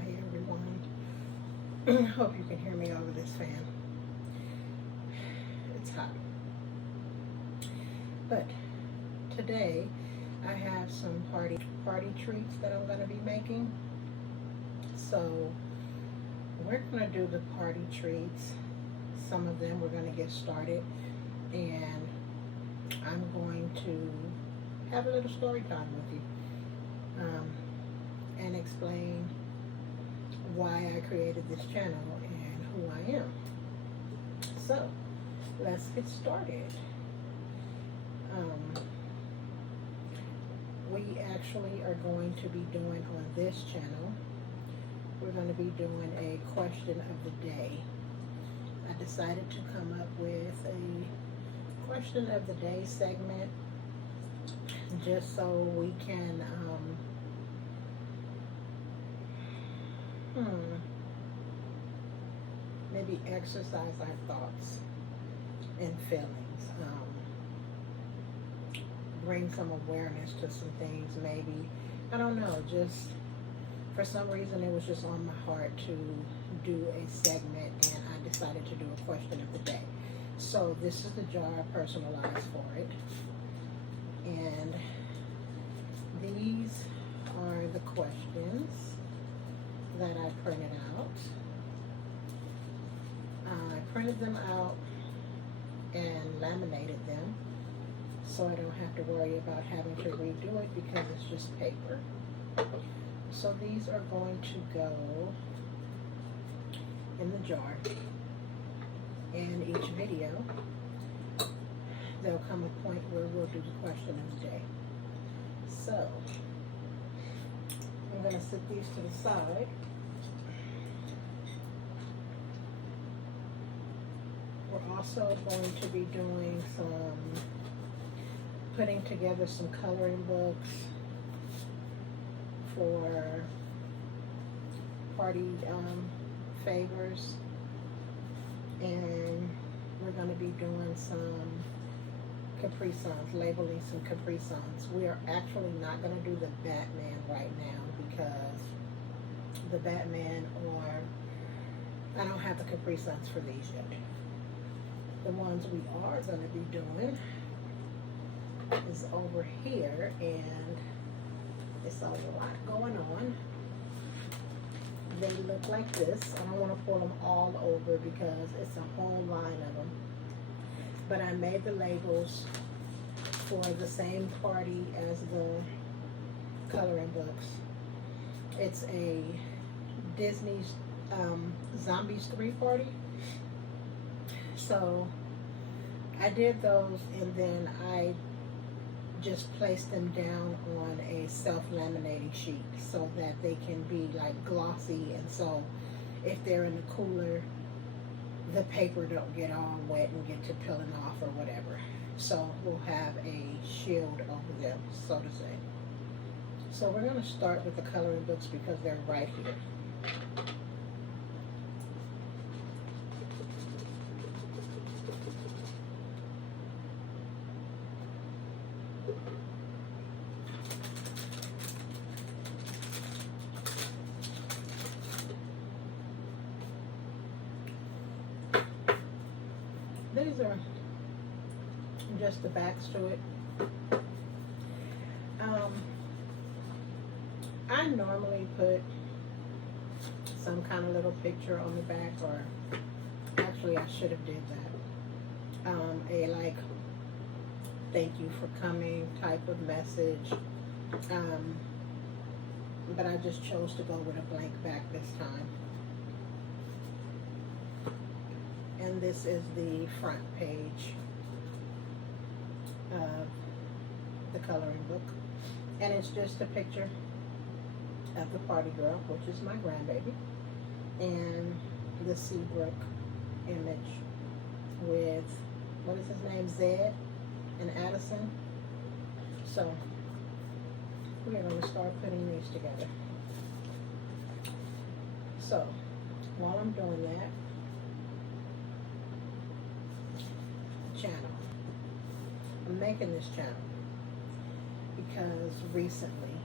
Hi everyone. Hope you can hear me over this fan. It's hot. But today I have some party treats that I'm going to be making. So we're going to do the party treats. Some of them we're going to get started, and I'm going to have a little story time with you, and explain why I created this channel and who I am. So let's get started. Um, we actually are going to be doing on this channel, we're going to be doing a question of the day. I decided to come up with a question of the day segment just so we can maybe exercise our thoughts and feelings, bring some awareness to some things. Maybe, I don't know, just for some reason it was just on my heart to do a segment, and I decided to do a question of the day. So this is the jar I personalized for it, and these are the questions that I printed out. I printed them out and laminated them so I don't have to worry about having to redo it because it's just paper. So these are going to go in the jar. In each video, there'll come a point where we'll do the question of the day. So I'm going to set these to the side. We're also going to be doing putting together some coloring books for party favors, and we're going to be doing some Capri Suns, labeling some Capri Suns. We are actually not going to do the Batman right now because the Batman, or I don't have the Capri Suns for these yet. The ones we are going to be doing is over here, and it's a lot going on. They look like this. I don't want to pull them all over because it's a whole line of them. But I made the labels for the same party as the coloring books. It's a Disney's Zombies 3 party. So I did those, and then I just placed them down on a self-laminating sheet so that they can be like glossy, and so if they're in the cooler, the paper don't get all wet and get to peeling off or whatever. So we'll have a shield over them, so to say. So we're going to start with the coloring books because they're right here. These are just the backs to it. I normally put some kind of little picture on the back, or actually I should have did that. A like thank you for coming type of message. But I just chose to go with a blank back this time. And this is the front page of the coloring book. And it's just a picture of the party girl, which is my grandbaby, and the Seabrook image with, what is his name, Zed and Addison. So we're going to start putting these together. So while I'm doing that, channel. I'm making this channel because recently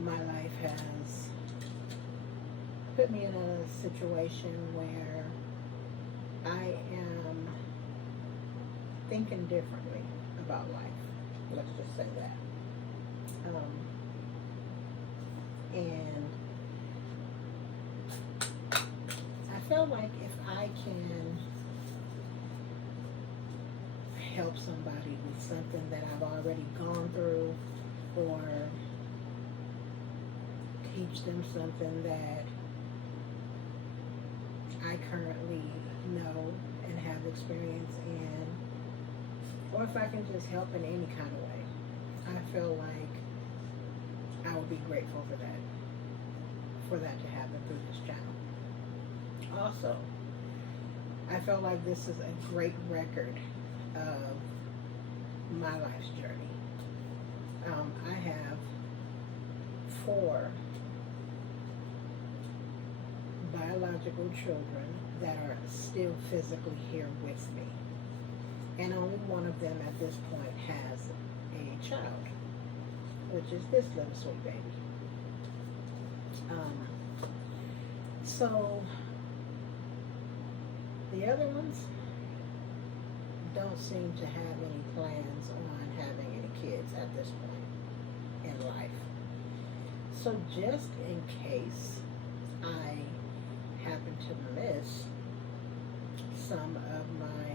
my life has put me in a situation where I am thinking differently about life. Let's just say that. And I feel like if I can help somebody with something that I've already gone through, or teach them something that I currently know and have experience in, or if I can just help in any kind of way, I feel like I would be grateful for that to happen through this channel. Also, I feel like this is a great record of my life's journey. I have 4 biological children that are still physically here with me. And only one of them at this point has a child, which is this little sweet baby. So the other ones don't seem to have any plans on having any kids at this point in life. So just in case I happen to miss some of my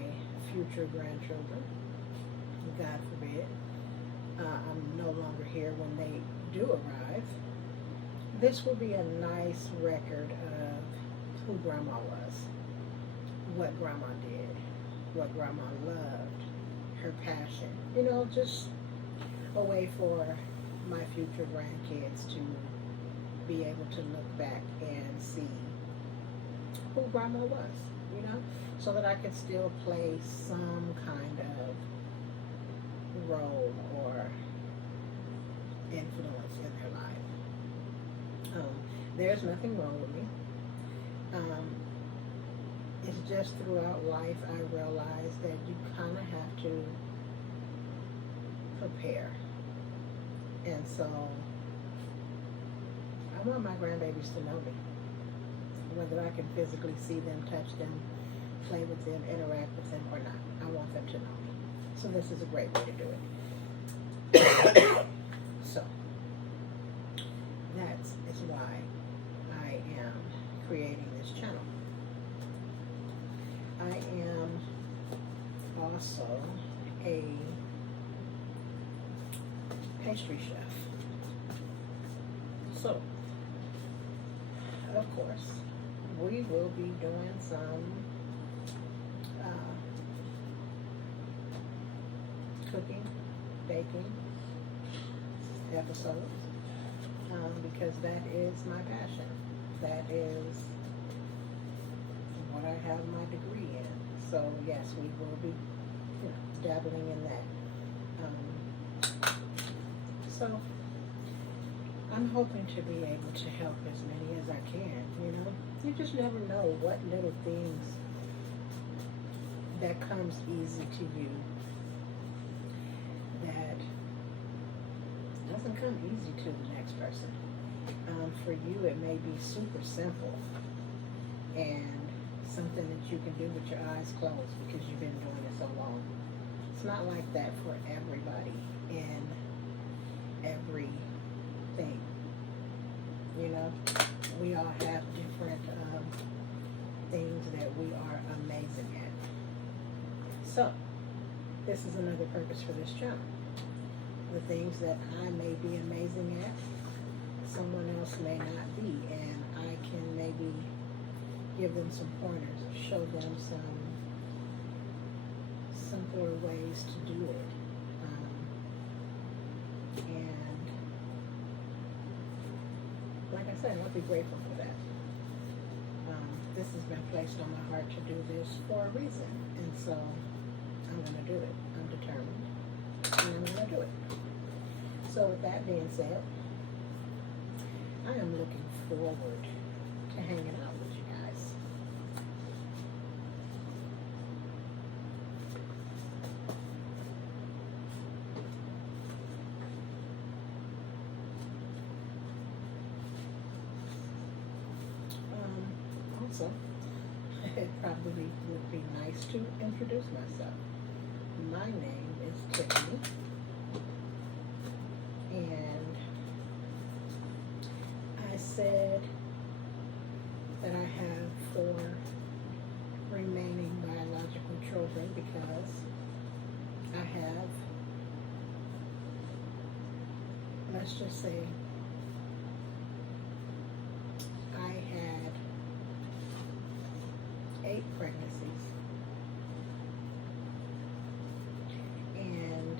future grandchildren, God forbid, I'm no longer here when they do arrive, this will be a nice record of who Grandma was, what Grandma did, what Grandma loved, her passion. You know, just a way for my future grandkids to be able to look back and see who Grandma was, you know, so that I can still play some kind of role or influence in their life. There's nothing wrong with me. It's just throughout life I realized that you kind of have to prepare. And so I want my grandbabies to know me. Whether I can physically see them, touch them, play with them, interact with them or not. I want them to know me. So this is a great way to do it. So that is why I am creating this channel. I am also a pastry chef. So, of course, we will be doing some cooking, baking episodes, because that is my passion. That is what I have my degree in. So yes, we will be, you know, dabbling in that. So I'm hoping to be able to help as many as I can, you know. You just never know what little things that comes easy to you that doesn't come easy to the next person. For you, it may be super simple and something that you can do with your eyes closed because you've been doing it so long. It's not like that for everybody in everything. You know, we all have different things that we are amazing at. So, this is another purpose for this channel. The things that I may be amazing at, someone else may not be, and I can maybe give them some pointers, show them some simpler ways to do it. And like I said, I'll be grateful for that. This has been placed on my heart to do this for a reason, and so I'm going to do it. I'm determined, and I'm going to do it. So with that being said, I am looking forward to hanging out with you guys. so it probably would be nice to introduce myself. My name is Tiffany, and I said that I have 4 remaining biological children because I have, let's just say, I had 8 pregnancies, and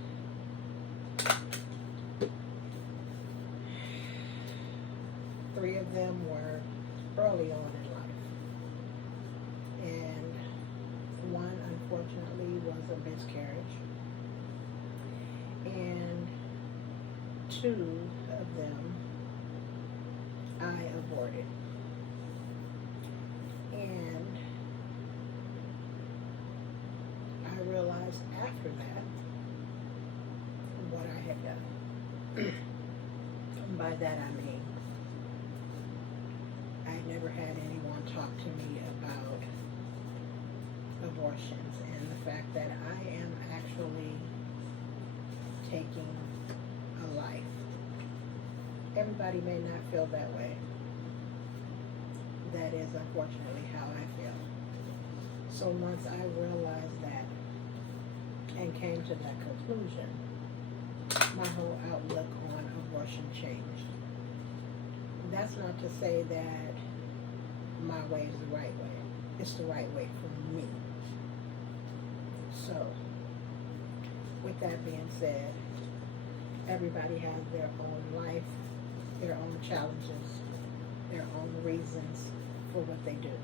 3 of them were early on in life, and 1 unfortunately was a miscarriage, and 2 of them I aborted. And I realized after that what I had done. And by that I mean, I never had anyone talk to me about abortions and the fact that I am actually taking a life. Everybody may not feel that way. That is unfortunately how I feel. So once I realized that and came to that conclusion, my whole outlook on abortion changed. That's not to say that my way is the right way. It's the right way for me. So, with that being said, everybody has their own life, their own challenges, their own reasons for what they do.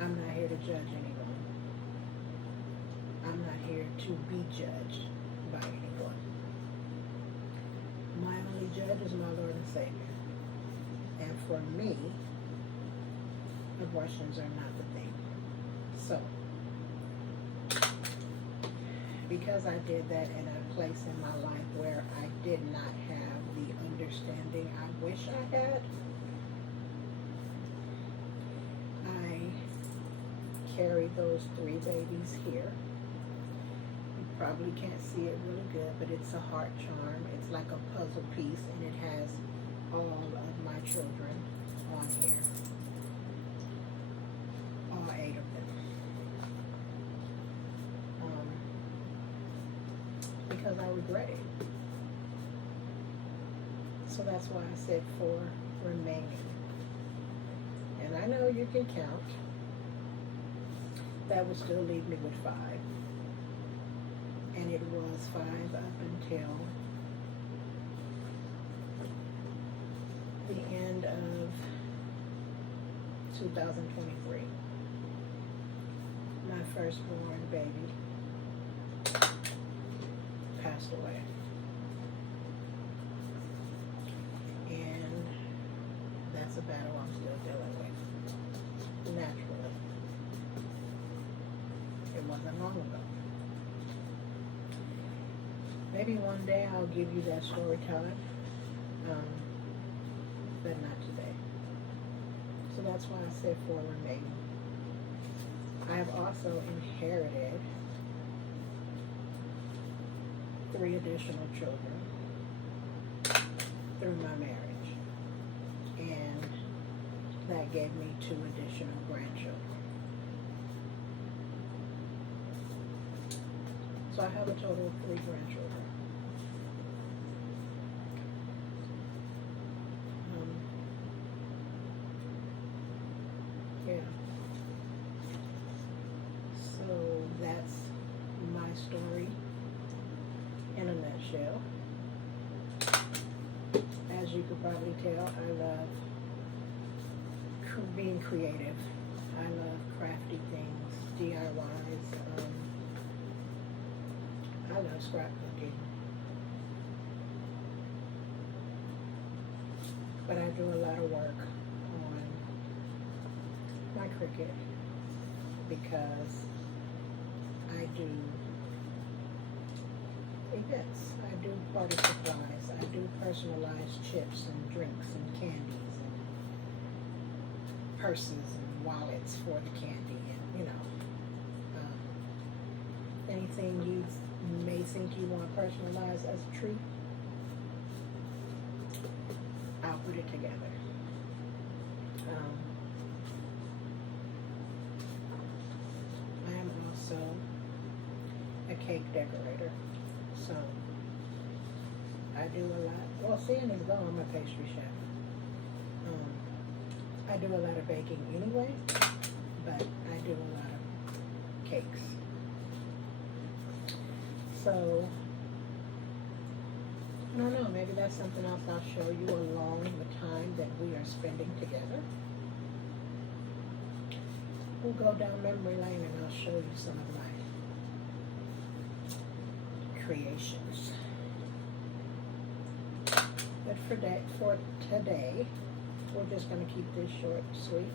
I'm not here to judge anyone. I'm not here to be judged by anyone. My only judge is my Lord and Savior. And for me, abortions are not the thing. So, because I did that in a place in my life where I did not have the understanding I wish I had, I carry those 3 babies here. You probably can't see it really good, but it's a heart charm. It's like a puzzle piece, and it has all of my children on here. All 8 of them. Because I regret it. So that's why I said 4 remaining. And I know you can count. That would still leave me with 5. And it was 5 up until the end of 2023. My firstborn baby passed away. And that's a battle I'm still dealing with. Naturally. It wasn't long ago. Maybe one day I'll give you that story time. But not today. So that's why I said 4 remaining. I have also inherited 3 additional children through my marriage, and that gave me 2 additional grandchildren. So I have a total of 3 grandchildren. Yeah. So that's my story in a nutshell. As you could probably tell, I love being creative. I love crafty things, DIYs. I love scrapbooking. But I do a lot of work on my Cricut because I do events. I do party supplies. I do personalized chips and drinks and candies purses and wallets for the candy, and anything you may think you want personalized as a treat, I'll put it together. I am also a cake decorator, so I do a lot. Well, seeing as though I'm a pastry chef, I do a lot of baking anyway, but I do a lot of cakes. So, I don't know, maybe that's something else I'll show you along the time that we are spending together. We'll go down memory lane and I'll show you some of my creations. But for today, we're just going to keep this short and sweet.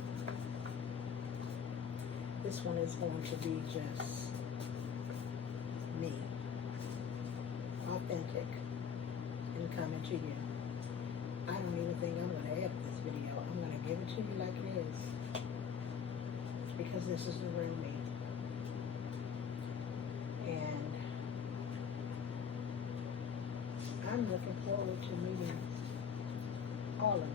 This one is going to be just me, authentic, and coming to you. I don't even think I'm going to edit this video. I'm going to give it to you like it is, because this is the real me. And I'm looking forward to meeting all of you.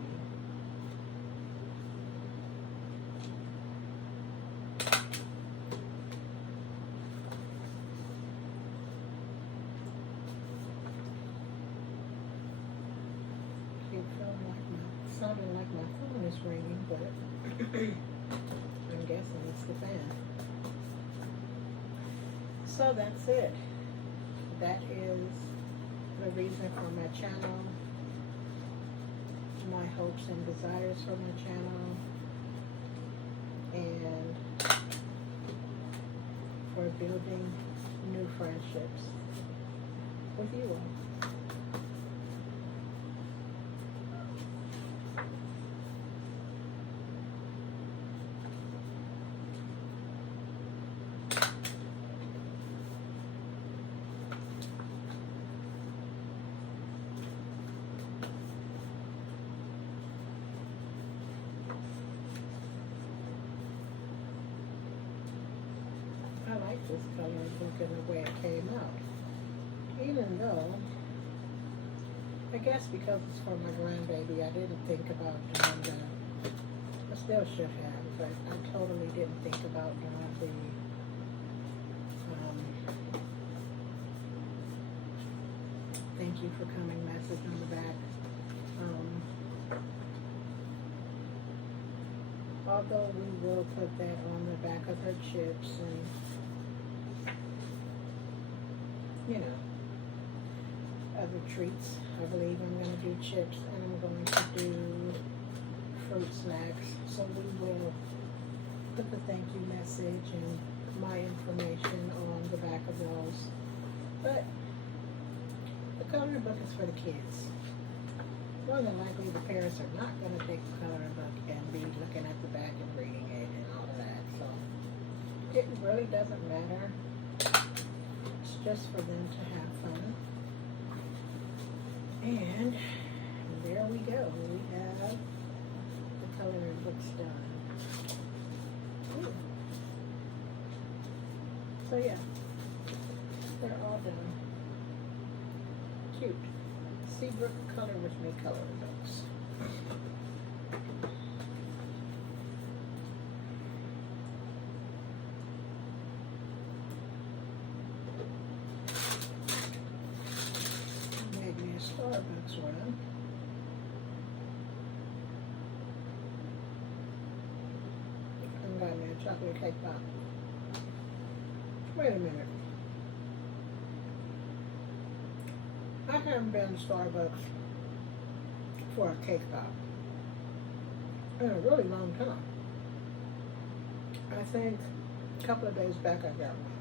Sounding like my phone is ringing, but I'm guessing it's the fan. So that's it. That is the reason for my channel, my hopes and desires for my channel, and for building new friendships with you all. I like this color book and the way it came out. Even though, I guess because it's for my grandbaby, I didn't think about doing the, I still should have, but I totally didn't think about doing the, thank you for coming message on the back. Although we will put that on the back of her chips and, other treats. I believe I'm going to do chips and I'm going to do fruit snacks. So we will put the thank you message and my information on the back of those. But the coloring book is for the kids. More than likely the parents are not going to take the coloring book and be looking at the back and reading it and all of that. So it really doesn't matter. It's just for them to have fun. And there we go. We have the coloring books done. Ooh. So yeah, they're all done. Cute. Seabrook Color With Me coloring books. Made me a Starbucks run. And got me a chocolate cake pop. Wait a minute. I haven't been to Starbucks for a cake pop in a really long time. I think a couple of days back I got one,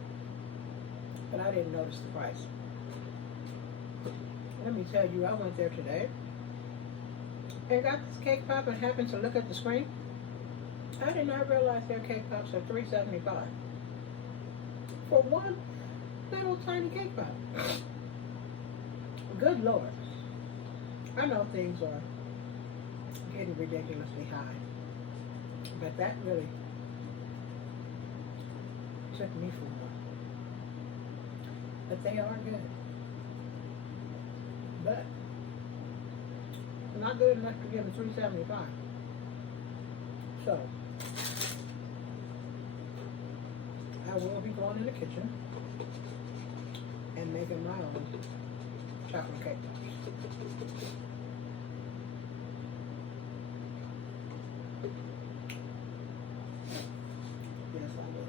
but I didn't notice the price. Let me tell you, I went there today and got this cake pop and happened to look at the screen. I did not realize their cake pops are $3.75 for one little tiny cake pop. Good Lord. I know things are getting ridiculously high, But that really took me for a while. But they are good. But not good enough to give them $3.75. So I will be going in the kitchen and making my own chocolate cake. Yes, I will.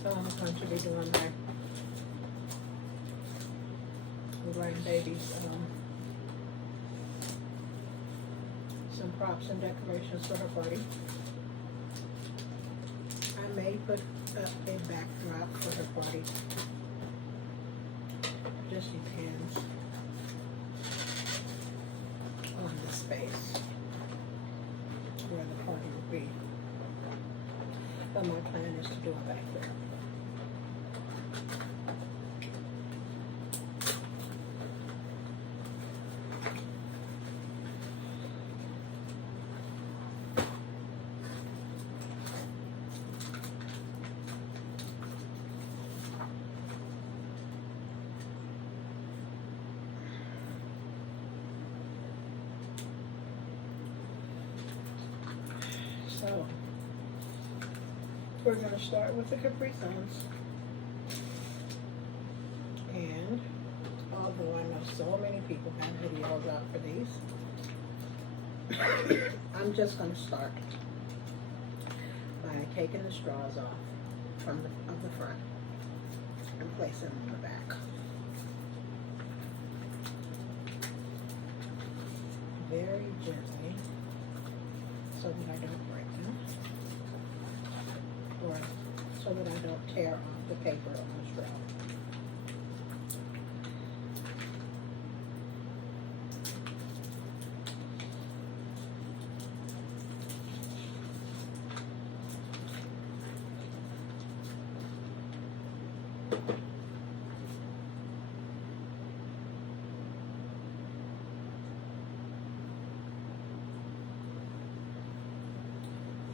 So I'm going to be doing my grandbabies some props and decorations for her party. I may put up a backdrop for her party. Just depends on the space where the party will be. But my plan is to do it back there. So, we're going to start with the Capri Suns. And, although I know so many people have videos out for these, I'm just going to start by taking the straws off from the front and placing them on the back. Very gently, so that I don't break them, or so that I don't tear off the paper on the straw.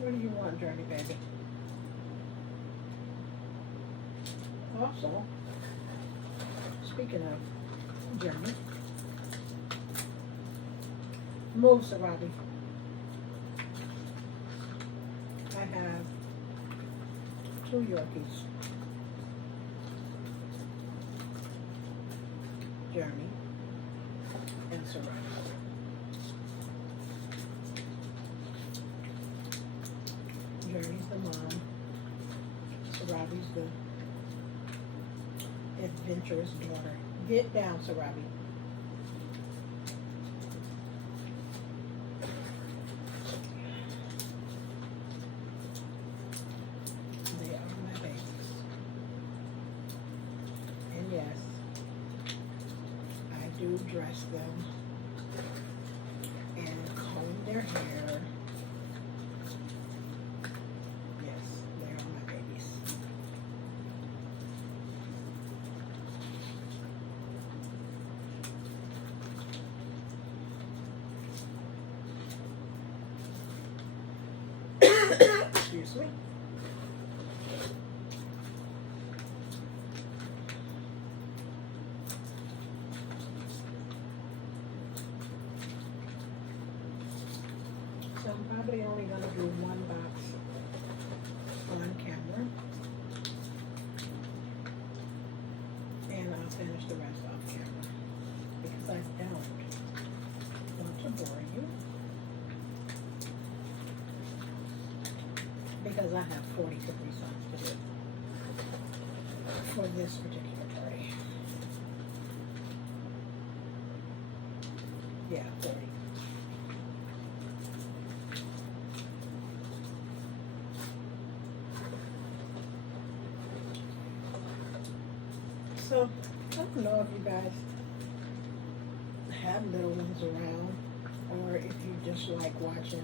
What do you want, Journey Baby? Also, speaking of Journey, move, Sarabi. I have 2 Yorkies. Journey and Sarabi. Journey's the mom. Sarabi's the adventurous daughter. Get down, Sarabi. They are my babies. And yes, I do dress them and comb their hair. Yes, they are my babies. Excuse me. So I'm probably only going to do 1 box on camera. And I'll finish the rest off camera. Because I don't want to bore you. Because I have 40 Capri Suns to do for this particular party. Yeah, 40. So, I don't know if you guys have little ones around or if you just like watching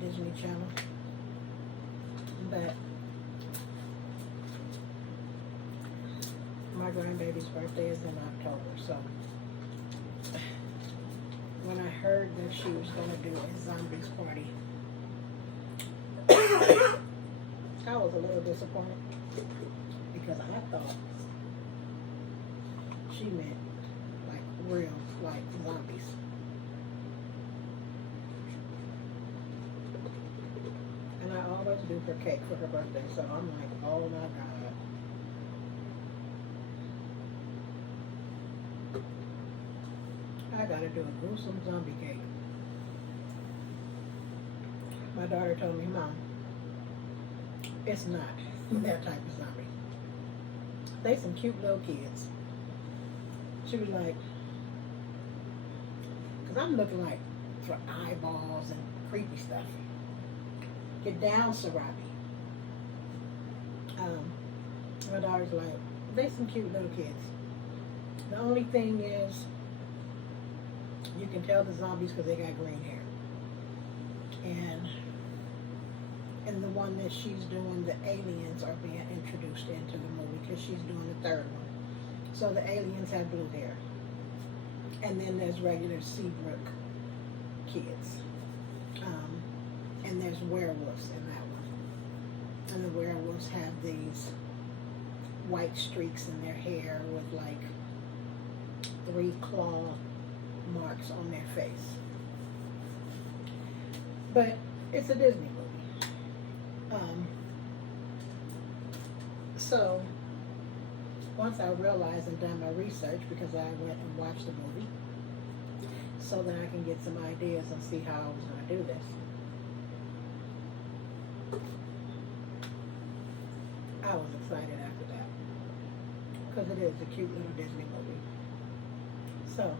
Disney Channel. But my grandbaby's birthday is in October, so when I heard that she was going to do a zombies party, I was a little disappointed because I thought she meant like real, like zombies. And I always do her cake for her birthday, so I'm like, oh my God. I gotta do a gruesome zombie cake. My daughter told me, Mom, it's not that type of zombie. They some cute little kids. She was like, because I'm looking like for eyeballs and creepy stuff. Get down, Sarabi. My daughter's like, they some cute little kids. The only thing is, you can tell the zombies because they got green hair. And the one that she's doing, the aliens are being introduced into the movie because she's doing the third one. So the aliens have blue hair. And then there's regular Seabrook kids. And there's werewolves in that one. And the werewolves have these white streaks in their hair with like 3 claw marks on their face. But it's a Disney movie. So once I realized and done my research, because I went and watched the movie so that I can get some ideas and see how I was going to do this. I was excited after that because it is a cute little Disney movie. So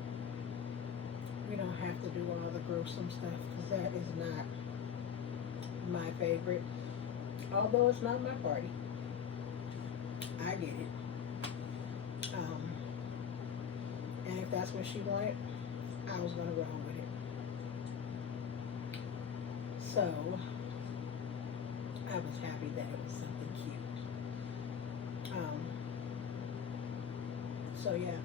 we don't have to do all the gruesome stuff because that is not my favorite. Although it's not my party. I get it. And if that's what she wanted, I was going to roll with it. So I was happy that it was something cute. So yeah.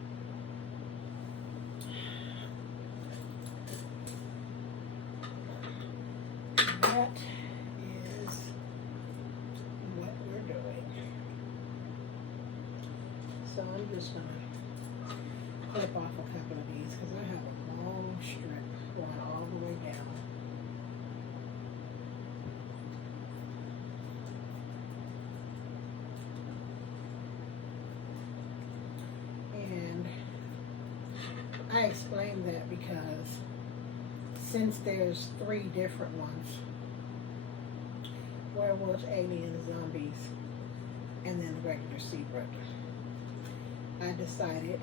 That is what we're doing. So I'm just going to clip off a couple of these because I have a long strip going all the way down. And I explained that because since there's 3 different ones, werewolves, aliens, zombies, and then the regular Seabrook, I decided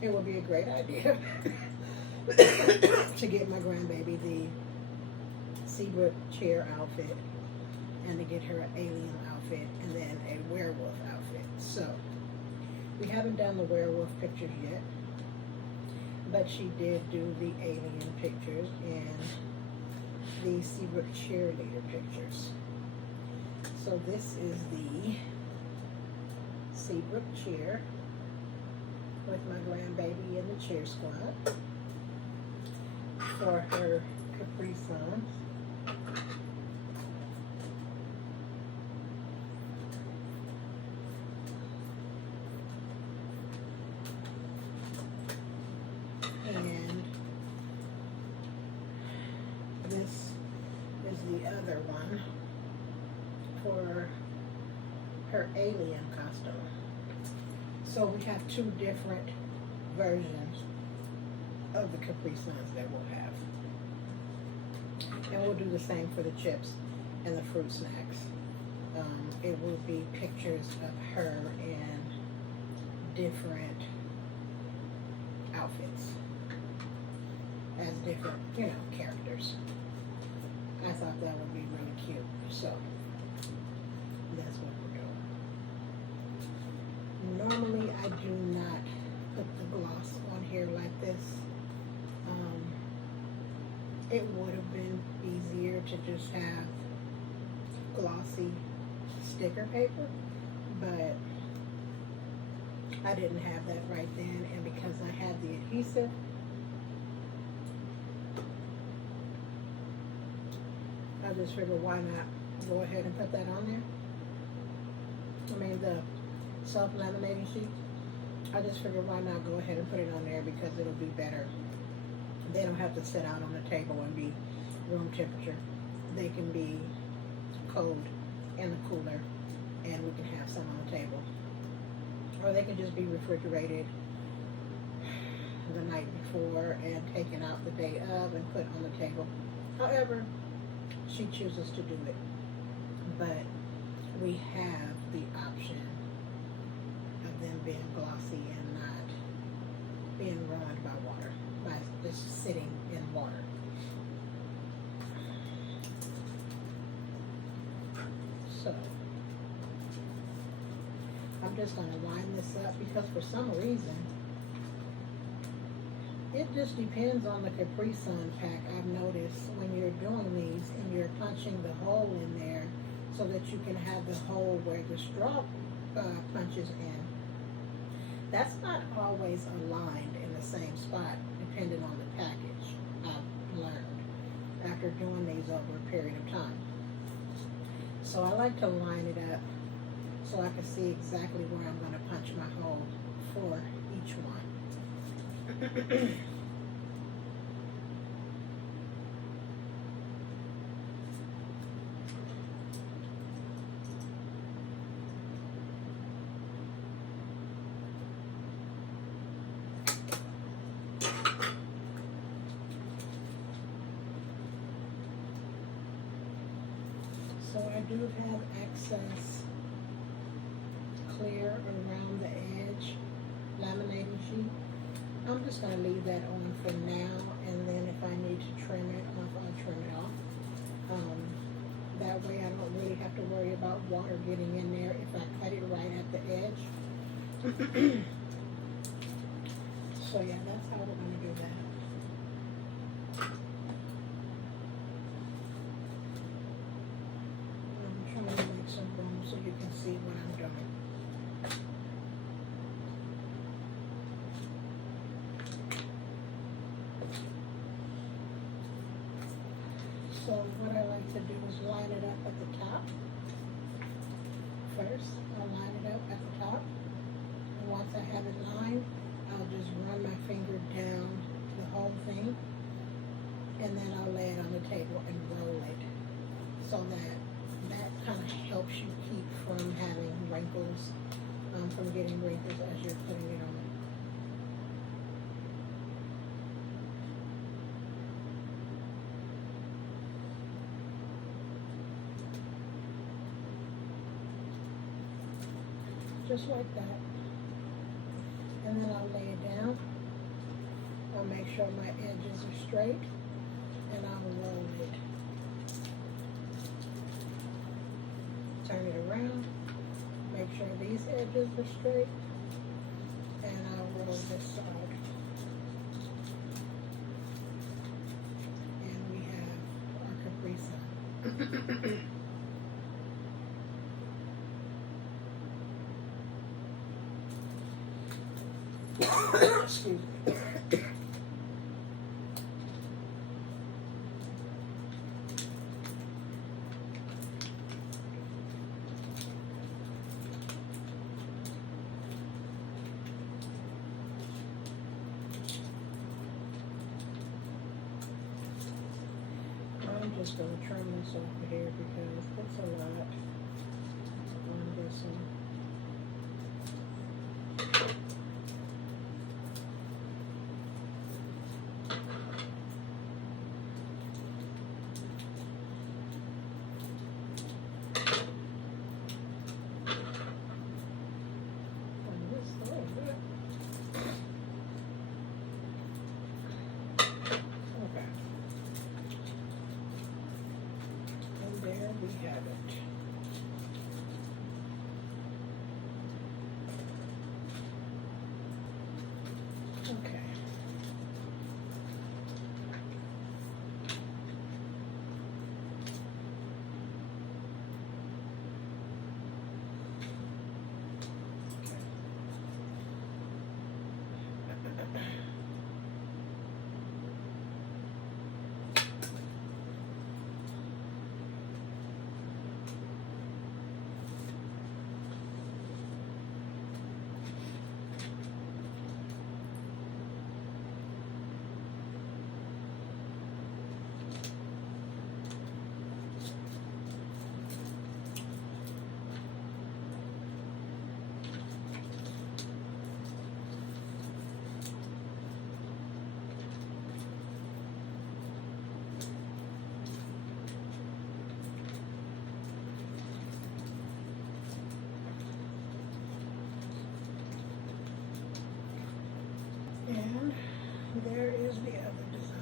it would be a great idea to get my grandbaby the Seabrook chair outfit and to get her an alien outfit and then a werewolf outfit. So we haven't done the werewolf pictures yet, but she did do the alien pictures and the Seabrook cheerleader pictures. So this is the Seabrook chair with my grandbaby in the cheer squad for her Capri Suns. And this is the other one for her alien costume. So we have 2 different versions of the Capri Suns that we'll have. And we'll do the same for the chips and the fruit snacks. It will be pictures of her in different outfits as different, characters. I thought that would be really cute. So that's what we're doing. Normally I do not put the gloss on here like this. It would have been easier to just have glossy sticker paper, but I didn't have that right then, and because I had the adhesive, I just figured why not go ahead and put that on there. I mean the self-laminating sheet. I just figured why not go ahead and put it on there because it'll be better. They don't have to sit out on the table and be room temperature. They can be cold in the cooler and we can have some on the table. Or they can just be refrigerated the night before and taken out the day of and put on the table. However she chooses to do it. But we have the option of them being glossy and not being ruined by water, by just sitting in water. So I'm just going to line this up because for some reason it just depends on the Capri Sun pack. I've noticed when you're doing these and you're punching the hole in there so that you can have the hole where the straw punches in. That's not always aligned in the same spot depending on the package, I've learned after doing these over a period of time. So I like to line it up so I can see exactly where I'm going to punch my hole for each one. So I do have excess clear around the edge laminating sheet. I'm just going to leave that on for now, and then if I need to trim it off, I'll trim it off. That way I don't really have to worry about water getting in there if I cut it right at the edge. So yeah, that's how we're going to do that. I'm trying to make some room so you can see what I'm doing. So what I like to do is line it up at the top. First, I'll line it up at the top. And once I have it lined, I'll just run my finger down the whole thing. And then I'll lay it on the table and roll it. So that kind of helps you keep from having wrinkles, from getting wrinkles as you're putting it on. Just like that. And then I'll lay it down. I'll make sure my edges are straight and I'll roll it. Turn it around. Make sure these edges are straight and I'll roll this side. And we have our Capri Sun. Excuse me. I'm just going to trim this off here because it's a lot on this one. We have it. And there is the other design.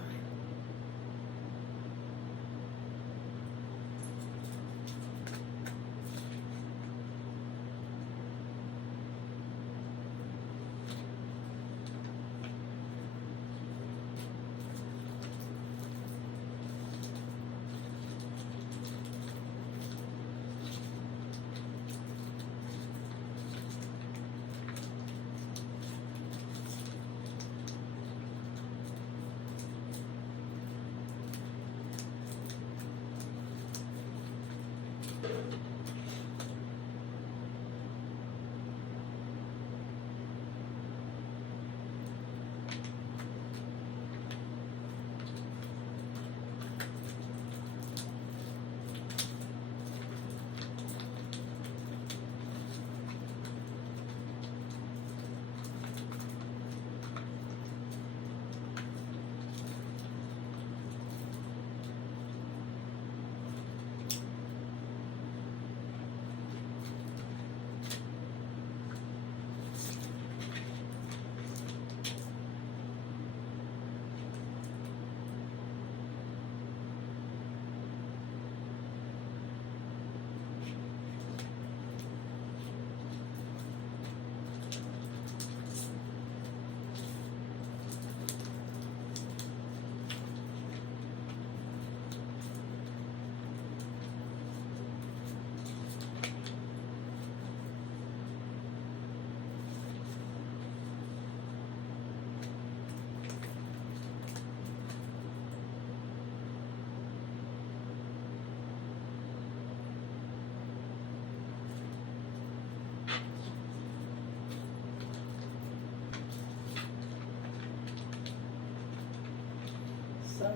So,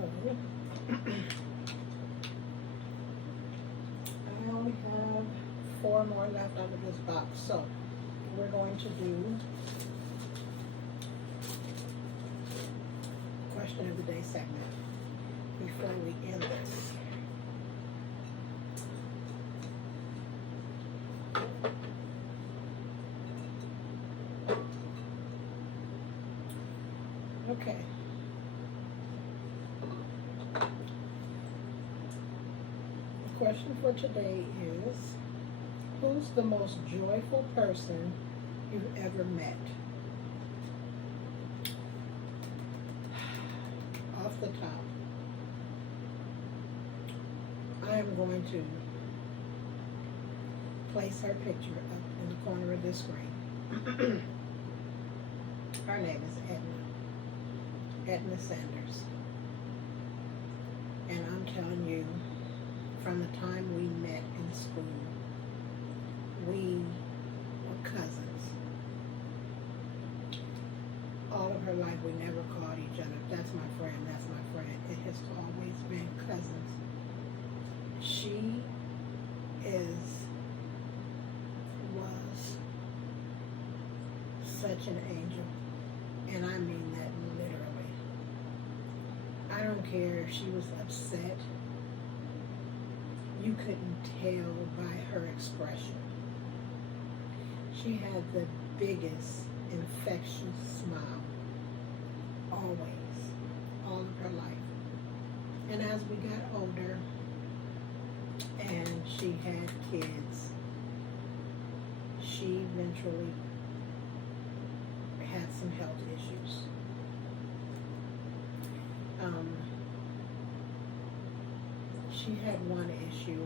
I only have 4 more left out of this box. So, we're going to do question of the day segment before we end this. Okay. The question for today is, who's the most joyful person you've ever met? Off the top, I am going to place her picture up in the corner of this screen. Her name is Edna Sanders. And I'm telling you, from the time we met in school, we were cousins. All of her life, we never called each other, that's my friend, that's my friend. It has always been cousins. She was such an angel, and I mean that literally. I don't care if she was upset. You couldn't tell by her expression. She had the biggest infectious smile, always, all of her life. And as we got older and she had kids, she eventually had some health issues. She had one issue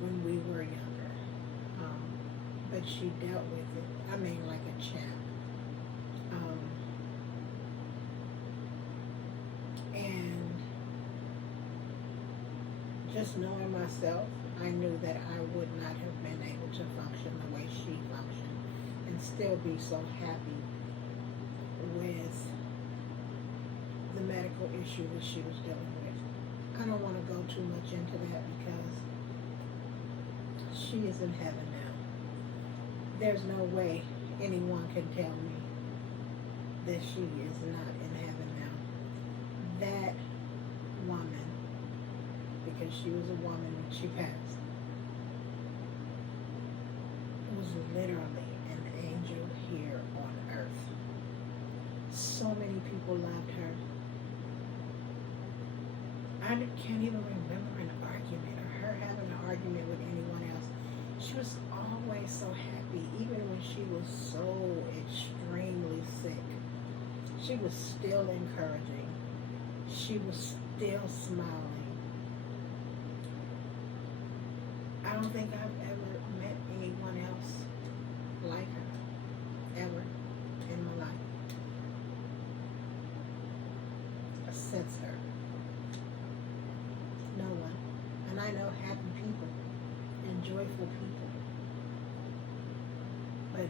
when we were younger, but she dealt with it, I mean, like a champ. And just knowing myself, I knew that I would not have been able to function the way she functioned and still be so happy with the medical issue that she was dealing with. I don't want to go too much into that because she is in heaven now. There's no way anyone can tell me that she is not in heaven now. That woman, because she was a woman when she passed, was literally an angel here on earth. So many people loved her. I can't even remember an argument or her having an argument with anyone else. She was always so happy, even when she was so extremely sick. She was still encouraging. She was still smiling. I don't think I've ever met anyone else like her, ever in my life. Since her. No one. And I know happy people and joyful people. But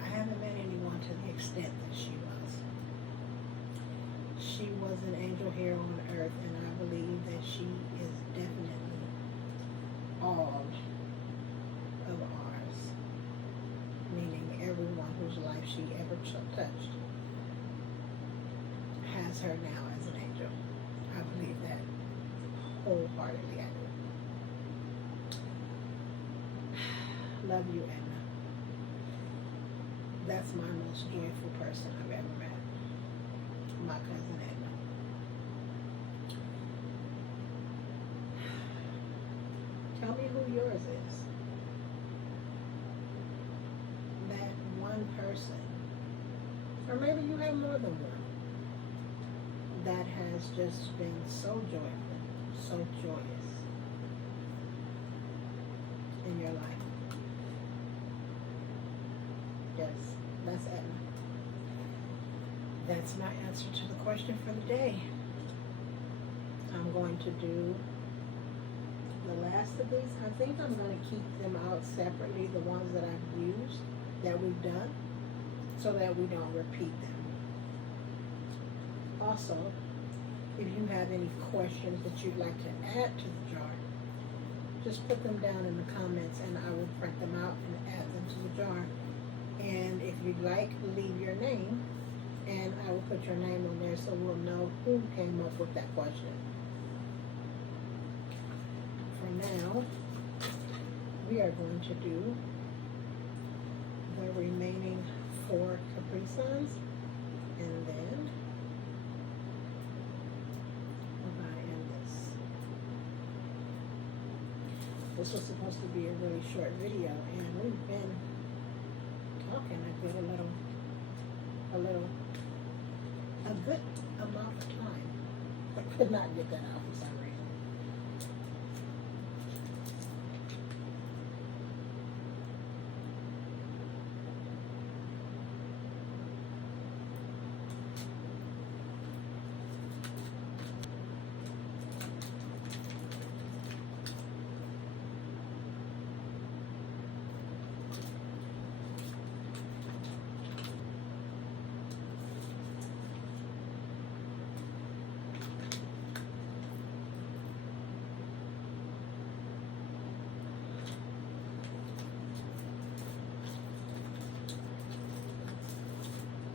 I haven't met anyone to the extent that she was. She was an angel here on earth, and I believe that she is definitely all of ours. Meaning everyone whose life she ever touched has her now as an angel. I believe that wholeheartedly. I do. Love you, Edna. That's my most joyful person I've ever met. My cousin Edna. Tell me who yours is. That one person, or maybe you have more than one, that has just been so joyful, so joyous in your life. Yes, that's Edna. That's my answer to the question for the day. I'm going to do the last of these. I think I'm going to keep them out separately, the ones that I've used, that we've done, so that we don't repeat them. Also, if you have any questions that you'd like to add to the jar, just put them down in the comments and I will print them out and add them to the jar. And if you'd like, leave your name and I will put your name on there so we'll know who came up with that question. For now, we are going to do the remaining 4 Capri Suns, and then we're going to end this. This was supposed to be a really short video, and we've been talking a good amount of time. I could not get that out for some reason.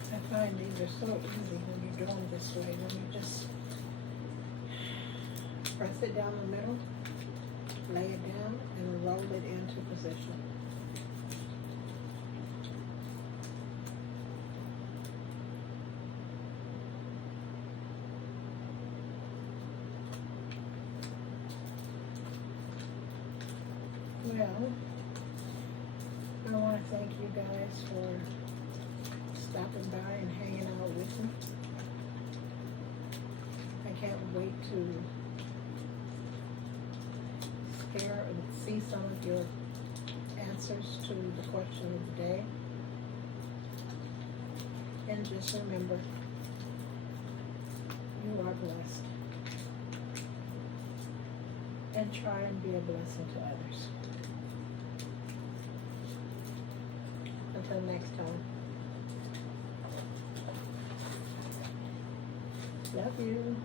I find these are so easy when you do them this way, when you just press it down the middle, lay it down, and roll it into position. Well, I want to thank you guys for stopping by and hanging out with me. I can't wait to see some of your answers to the question of the day. And just remember, you are blessed. And try and be a blessing to others. Until next time. Love you.